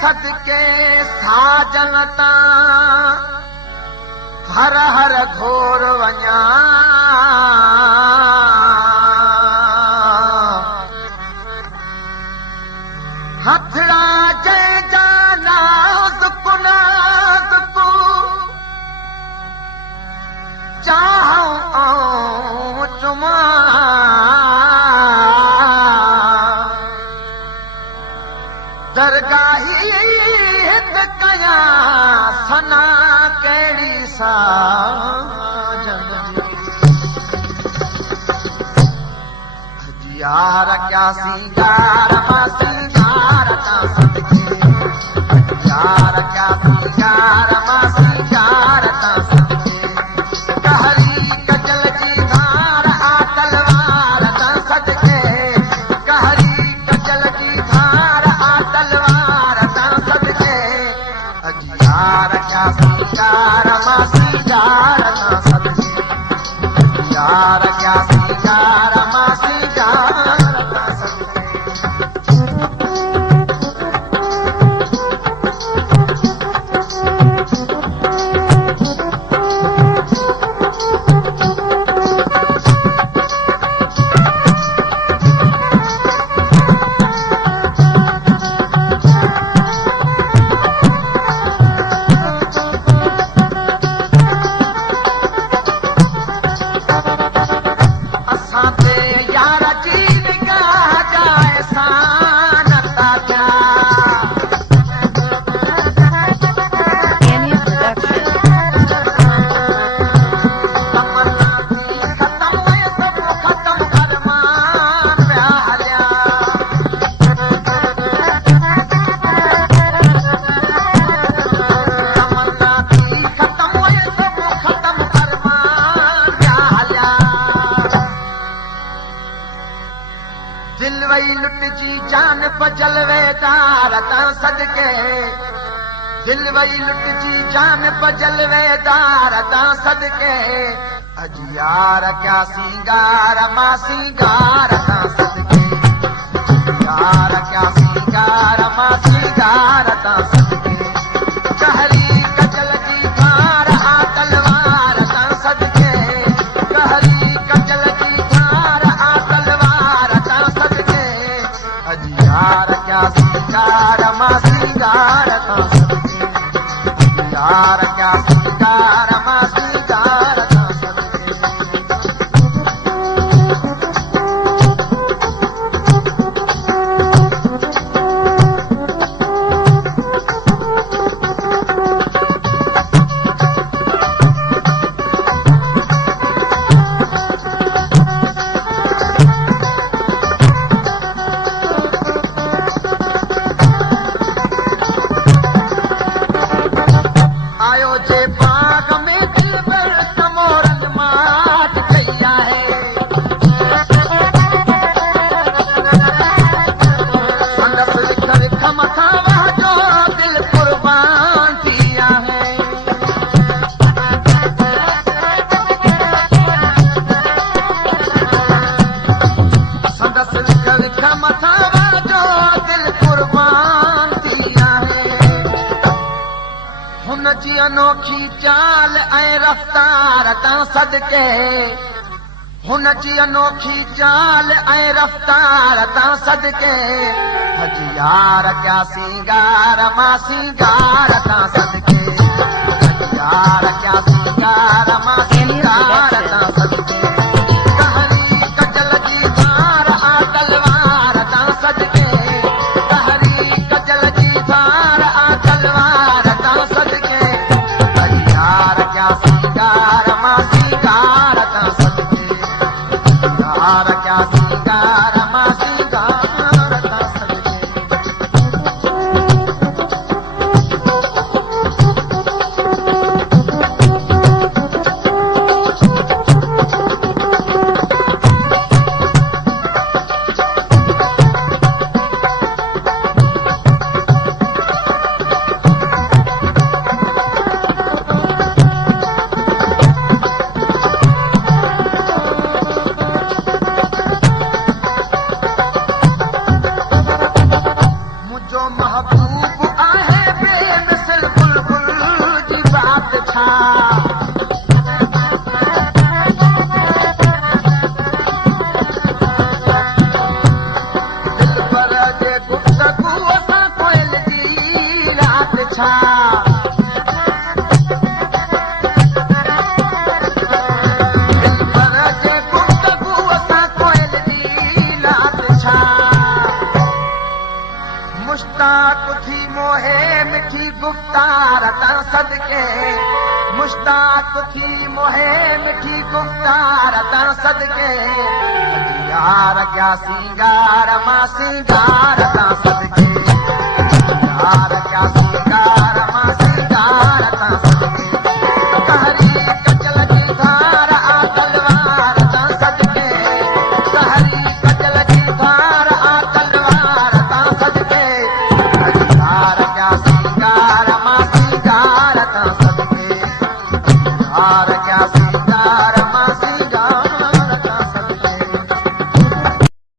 सदके साजन तां हर हर घोर वञा हथड़ा जंहिंजा नाज़ुक नाज़ुक चाहूं चुमा दरगाही हिंद कया सना कहिड़ी साजन जी यार क्या सिंगार मां सिंगार तां सदके यार क्या सिंगार मां सिंगार तां सदके कहरी कजल जी धार आ तलवार तां सदके कहरी कजल जी धार आ तलवार तां सदके यार क्या सिंगार मां सिंगार तां सदके यार क्या सिंगार मां सिंगार तां सदके दिल वही लुट जी जान पजलवेदार तां सदके दिल वही लुट जी जान पजलवेदार तां सदके अज यार क्या सिंगार मां सिंगार तां सदके यार क्या सिंगार मां सिंगार तां सदके कहरी कजल जी धार आ तलवार तां सदके कहरी कजल जी धार आ तलवार तां सदके अज यार क्या सिंगार मां सिंगार तां सदके यार क्या सिंगार मां सिंगार तां सदके आयो जे बाग में दिलबर तमोरन मात कया है संदस लिख लिख मथा वहजो दिल कुर्बान थिया है संदस लिख लिख मथा वहजो दिल कुर्बान थिया है हुन जी अनोखी चाल ऐं रफ़्तार तां सदके हुन जी अनोखी चाल ऐं रफ़्तार तां सदके अज यार क्या सिंगार मां सिंगार तां सदके अज यार क्या सिंगार मां सिंगार तां सदके कहरी कजल जी धार आ तलवार तां सदके कहरी कजल जी धार आ तलवार तां सदके यार क्या सिंगार मां सिंगार तां सदके यार क्या सिंगार मां सिंगार तां सदके रात छा दिलबर जे गुफ्तगूअ सां कोयल जी रात छा मुश्ताक थी मोहे मिठी गुफ्तार तां सदके मुश्ताक थी मोहे मिठी गुफ्तार तां सदके यार क्या सिंगार मां सिंगार